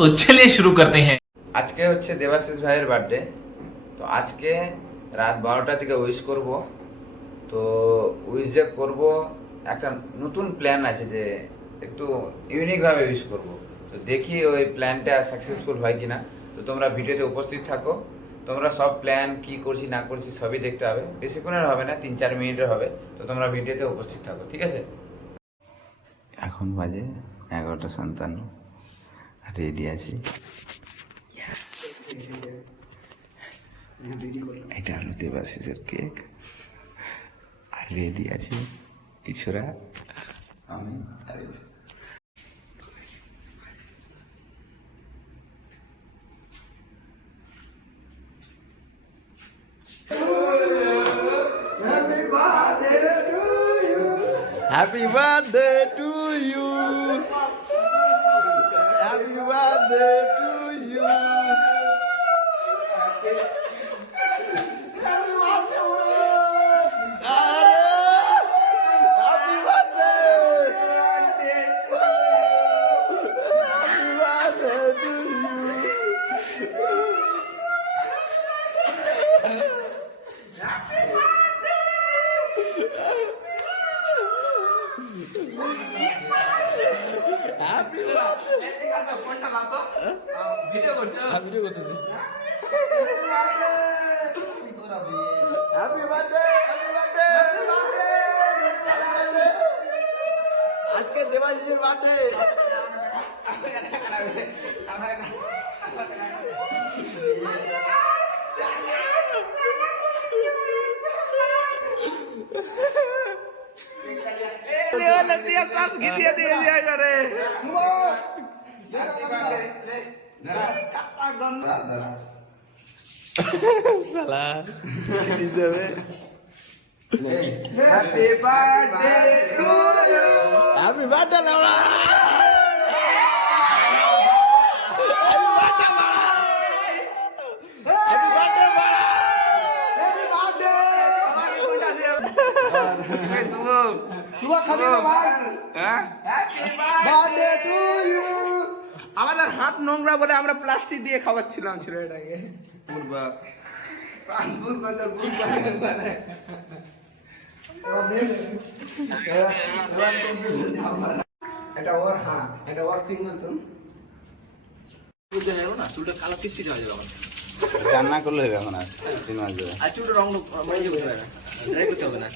तो चलिए शुरू करते हैं। আজকে হচ্ছে দেবাশিস ভাইয়ের বার্থডে। তো আজকে রাত 12টার দিকে উইশ করব। তো উইশ যে করব, একটা নতুন প্ল্যান আছে যে একটু ইউনিকভাবে উইশ করব। তো দেখি ওই প্ল্যানটা সাকসেসফুল হয় কি না। তো তোমরা ভিডিওতে উপস্থিত থাকো। তোমরা সব প্ল্যান কি করছি না করছি সবই দেখতে হবে। বেশিক্ষণের হবে না, 3-4 মিনিটের হবে। তো তোমরা ভিডিওতে উপস্থিত থাকো, ঠিক আছে? এখন বাজে 11:57, রেডি আছি। এটা হলো দেবাশিসের কেক, আর রেডি আছে কিছুরা, আমি আর Happy birthday to you. Happy birthday to you. Happy birthday. Happy birthday to you. Happy birthday. Video করতেছি। Happy birthday. Happy birthday. Happy birthday. আজকে দেবাশিসের বার্থডে। সালা হিসেবে happy birthday to you. Happy birthday লাউড়া। আমাদের হাত নোংরা বলে আমরা প্লাস্টিক দিয়ে খাওয়াচ্ছিলাম ছেলেটাকে। এটা ওর, হ্যাঁ এটা ওর সিগন্যাল। তো বুঝতে পারবো না, চুলটা কালো কিস্তি হয়ে যাবে। রান্না করলে হবে এখন, আর 3 মাস ধরে। আর চুলটা রং মানে করতে হবে না, করতে হবে না।